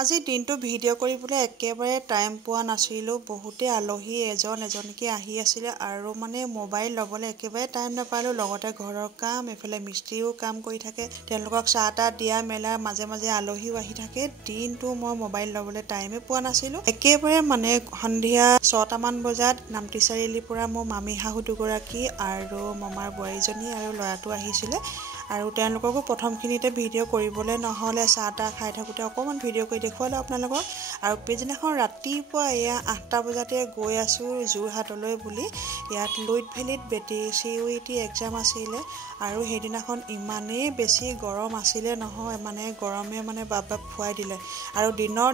আজি দিনটো ভিডিঅ' কৰিবলৈ একেবাৰে টাইম পোৱা নাছিলোঁ। বহুতে আলহী এজনকে আহি আছিলে আৰু মোবাইল ল'বলৈ একেবাৰে টাইম নাপালোঁ। লগতে ঘৰৰ কাম, এফালে মিস্ত্ৰীও কাম কৰি থাকে, তেওঁলোকক চাহ তাহ দিয়া মেলা, মাজে মাজে আলহীও আহি থাকে। দিনটো মই মোবাইল ল'বলৈ টাইমে পোৱা নাছিলোঁ। একেবাৰে সন্ধিয়া 6টামান বজাত নামতি চাৰিআলিৰ পৰা মোৰ মামী শাহু দুগৰাকী আৰু মামাৰ বোৱাৰীজনী আৰু ল'ৰাটো আহিছিলে আৰু তেওঁলোককো প্ৰথমখিনিতে ভিডিঅ' কৰিবলৈ নহ'লে, চাহ তাহ খাই থাকোঁতে অকণমান ভিডিঅ' কৰি দেখুৱালোঁ আপোনালোকক। আৰু পিছদিনাখন ৰাতিপুৱা 8টা বজাতে গৈ আছোঁ যোৰহাটলৈ বুলি। ইয়াত লুইট ভেলীত CUET এক্সাম আছিলে আৰু সেইদিনাখন ইমানেই বেছি গৰম আছিলে নহয়, গৰমে বাপ খুৱাই দিলে। আৰু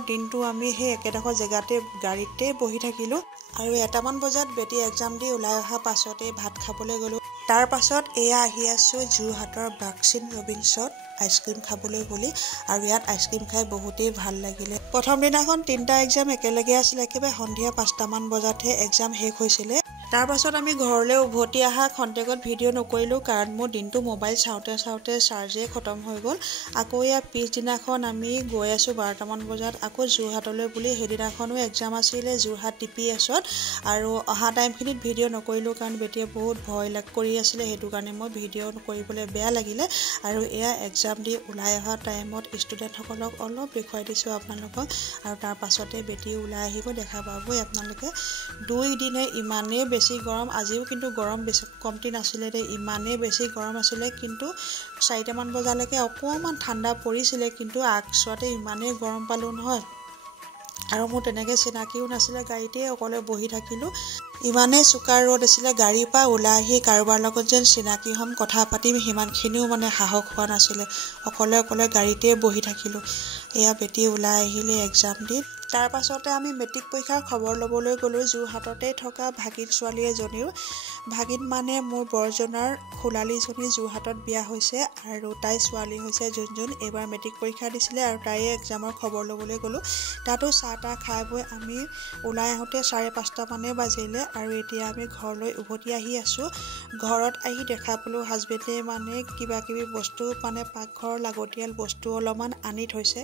দিনটো আমি সেই একেডোখৰ জেগাতে গাড়ীতে বহি থাকিলোঁ আৰু 1টামান বজাত বেটী এক্সাম দি ওলাই অহা পাছতে ভাত খাবলৈ গ'লোঁ। তাৰ পাছত আহি আছোঁ যোৰহাটৰ বাস্কিন ৰবিন্সত আইচক্ৰীম খাবলৈ বুলি, আৰু ইয়াত আইচক্ৰীম খাই বহুতেই ভাল লাগিলে। প্ৰথম দিনাখন 3টা এক্সাম একেলগে আছিলে, একেবাৰে সন্ধিয়া 5টামান বজাতহে এক্সাম শেষ হৈছিলে। তাৰ পাছত আমি ঘৰলৈ উভতি অহা খন্তেকত ভিডিঅ' নকৰিলোঁ, কাৰণ মোৰ দিনটো মোবাইল চাওঁতে চাৰ্জেই খতম হৈ গ'ল। আকৌ পিছদিনাখন আমি গৈ আছোঁ 12টামান বজাত আকৌ যোৰহাটলৈ বুলি। সেইদিনাখনো এক্সাম আছিলে যোৰহাট TPSত, আৰু অহা টাইমখিনিত ভিডিঅ' নকৰিলোঁ কাৰণ বেটিয়ে বহুত ভয় কৰি আছিলে, সেইটো কাৰণে মই ভিডিঅ' কৰিবলৈ বেয়া লাগিলে। আৰু এক্সাম দি ওলাই অহা টাইমত ষ্টুডেণ্টসকলক অলপ দেখুৱাই দিছোঁ আপোনালোকক। আৰু তাৰ পাছতে বেটি ওলাই আহিব, দেখা পাবই আপোনালোকে। 2 দিনে ইমানেই বেছি গৰম, আজিও কিন্তু গৰম বেছি কমতি নাছিলে দেই, ইমানেই বেছি গৰম আছিলে। কিন্তু 4টামান বজালৈকে অকণমান ঠাণ্ডা পৰিছিলে, কিন্তু আগচোৱাতে ইমানেই গৰম পালোঁ নহয়। আৰু মোৰ তেনেকৈ চিনাকিও নাছিলে, গাড়ীতে অকলে বহি থাকিলোঁ। ইমানেই চোকা ৰ'দ আছিলে, গাড়ীৰ পৰা ওলাই আহি কাৰোবাৰ লগত যেন চিনাকি হ'ম, কথা পাতিম, সিমানখিনিও সাহস হোৱা নাছিলে। অকলে গাড়ীতে বহি থাকিলোঁ। বেটি ওলাই আহিলে এক্সাম দি। তাৰ পাছতে আমি মেট্ৰিক পৰীক্ষাৰ খবৰ ল'বলৈ গ'লোঁ যোৰহাটতে থকা ভাগিন ছোৱালী এজনীৰ। ভাগিন মোৰ বৰজনাৰ খোলালীজনী যোৰহাটত বিয়া হৈছে, আৰু তাইৰ ছোৱালী হৈছে যোনজন এইবাৰ মেট্ৰিক পৰীক্ষা দিছিলে, আৰু তাইৰে এক্সামৰ খবৰ ল'বলৈ গ'লোঁ। তাতো চাহ তাহ খাই বৈ আমি ওলাই আহোঁতে 5:30 বাজিলে, আৰু এতিয়া আমি ঘৰলৈ উভতি আহি আছোঁ। ঘৰত আহি দেখা পালোঁ হাজবেণ্ডে কিবা কিবি বস্তু পাকঘৰৰ লাগতিয়াল বস্তু অলপমান আনি থৈছে।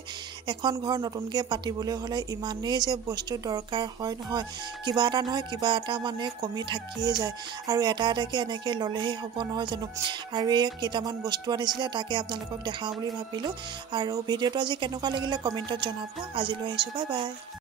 এখন ঘৰ নতুনকৈ পাতিবলৈ হ'লে ইমানেই যে বস্তু দৰকাৰ হয় নহয়, কিবা এটা নহয় কিবা এটা কমি থাকিয়ে যায়, আৰু এটাকৈ এনেকৈ ল'লেহে হ'ব নহয় জানো। আৰু কেইটামান বস্তু আনিছিলে, তাকে আপোনালোকক দেখাওঁ বুলি ভাবিলোঁ। আৰু ভিডিঅ'টো আজি কেনেকুৱা লাগিলে কমেণ্টত জনাব। আজিলৈ আহিছোঁ, বাই বাই।